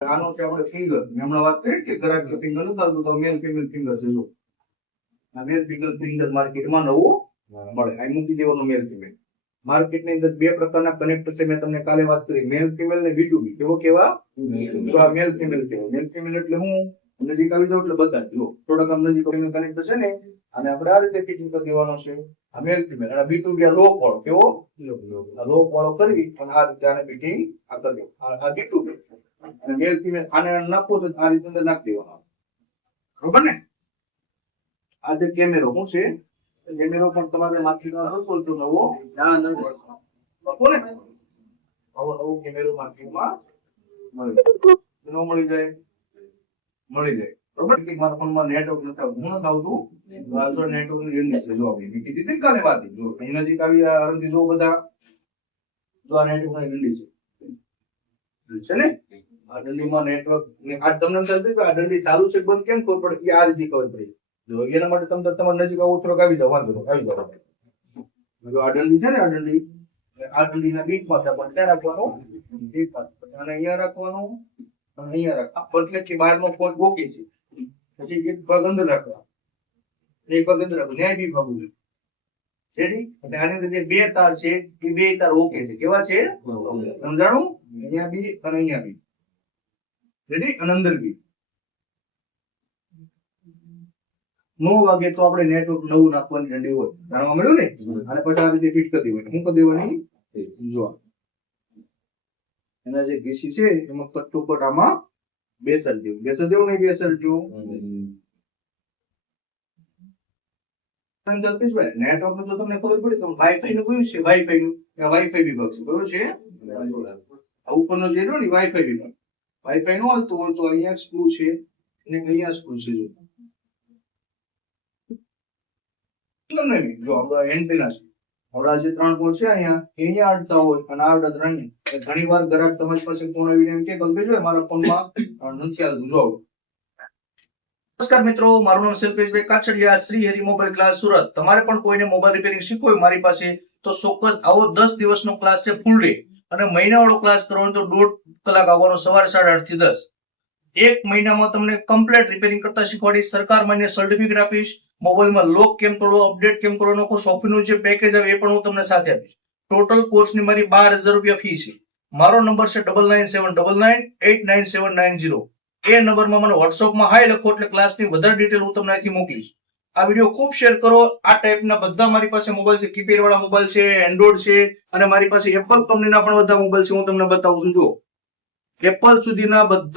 આનો છે આપણે ફિંગર. મેં હમણાં વાત કરી કે ગ્રાહક ફિંગર નથી આવતું, તો મેલ ફિમેલ ફિંગર છે. જો આ મેલ ફિંગર માર્કેટમાં નવો મળે. આ મૂકી દેવાનો મેલ ફિમેલ. માર્કેટની અંદર બે પ્રકારના કનેક્ટર છે. મેં તમને કાલે વાત કરી, મેલ ફિમેલ ને B2B. કેવો કેવા? જો આ મેલ ફિમેલ કહેવાય. મેલ ફિમેલ એટલે હું નજીક આવી જાઉં એટલે બધા જો થોડાક આમ નજીક કનેક્ટર છે ને, અને આપણે આ રીતે ફિટિંગ કરી દેવાનો છે. આ મેલ ફિમેલ. અને B2B આ લો વાળો. કેવો? આ લો વાળો કરી અને આ રીતે આને ફિટિંગ આ કરી. આ B2B. અને મેલ ફિમેલ આને નાખવો છે આ રીતે અંદર નાખી દેવાનો. બરોબર ને? આ જે કેમેરો શું છે? કેમેરો પણ તમારે માર્કેટમાં બોલતો નવો ના અંદર બરોબર ને? નવો કેમેરો માર્કેટમાં મળી જાય. મળી જાય. બરોબર? કે મારા ફોનમાં નેટવર્ક નથી આવતું. હું નથી આવતું. તો નેટવર્ક ની એન્ડ છે. જો આપણે બીટી દીધી કાલે વાત. જો અહીં નજીક આવી આ રંગી જો બધા. જો આ નેટવર્ક ની એન્ડ છે ને? આ દંડીમાં નેટવર્ક આ તમને સમજાતું કે આ દંડી ચાલુ છે બંધ કેમ ખબર પડે? કે આ રીતે ખબર પડી. જો એના માટે તમે તમારે નજીક આવું થોડોક આવી જાવ. વાંધો આવી જાવ. જો આ દંડી છે ને, આ દંડીના બીચમાં છે. પણ ક્યાં રાખવાનું? અને અહીંયા રાખવાનું. અને અહીંયા રાખવાનું. એટલે કે બહારનો પોઈન્ટ ઓકે છે. પછી એક પગ અંદર રાખવા. એક પગ અંદર રાખવું. ન્યાય બી ભાગવું જોઈએ. રેડી? એટલે આની અંદર જે બે તાર છે એ બે તાર ઓકે છે. કેવા છે? સમજાણું? અહીંયા બી અને અહીંયા બી. રેડી? અને અંદર બી. નો વાગે તો આપણે નેટવર્ક નવું નાખવાની દંડી હોય. જાણવા મળ્યું ને? અને પછી આ રીતે ફિટ કરી દેવાની. શું કરી દેવાની? જો એના જે ઘીસી છે એમાં કટ્ટુ કટ આમાં બેસર દેવું. બેસર દેવું નહીં? બેસર જો નેટવર્ક નું જો તમને ખબર પડી તો વાઈફાઈ નું કયું છે? વાઈફાઈ નું વાઈફાઈ વિભાગ છે. કયો છે? આ ઉપરનો જે રહ્યો ને વાઈફાઈ વિભાગ. વાઈફાઈ નો હાલતું હોય તો અહીંયા સ્ક્રૂ છે અને અહીંયા સ્ક્રૂ છે. જો એન્ટેના છે. આપણા જે 3 પોલ છે અહીંયા અડતા હોય અને આ અડતા અહીંયા. ઘણી વાર ગ્રાહક તમારી પાસે ફોન આવીને એમ કે કલ્પેશ મારા ફોનમાં નથી આવતું. જો નમસ્કાર મિત્રો, મારું નામ શિલ્પેશભાઈ કાછડિયા, શ્રી હરિ મોબાઈલ ક્લાસ સુરત. તમારે પણ કોઈને મોબાઈલ રિપેરિંગ શીખવું હોય મારી પાસે તો ચોક્કસ આવો. 10 દિવસનો ક્લાસ છે, ફૂલ ડે. અને મહિનાવાળો ક્લાસ કરવાનો તો 1.5 કલાક આવવાનો, સવારે 8:30 થી 10. એક મહિનામાં તમને કમ્પ્લીટ રિપેરિંગ કરતા શીખવાડીશ. સરકાર માન્ય સર્ટિફિકેટ આપીશ. મોબાઈલમાં લોક કેમ તોડવો, અપડેટ કેમ કરવાનો, સોફ્ટવેરનું જે પેકેજ આવે એ પણ હું તમને સાથે આપીશ. ટોટલ કોર્સની મારી 12,000 રૂપિયા ફી છે. મારો નંબર છે 9979998990. એ નંબરમાં મને વોટ્સઅપમાં હાય લખો એટલે ક્લાસની વધારે ડિટેલ હું તમને અહીંથી મોકલીશ. આ વિડીયો ખૂબ શેર કરો. આ ટાઈપના બધા મારી પાસે મોબાઈલ છે. કીપેડ વાળા મોબાઈલ છે, એન્ડ્રોઇડ છે, અને મારી પાસે એપલ કંપનીના પણ બધા મોબાઈલ છે. હું તમને બતાવું છું. જો એપલ સુધીના બધા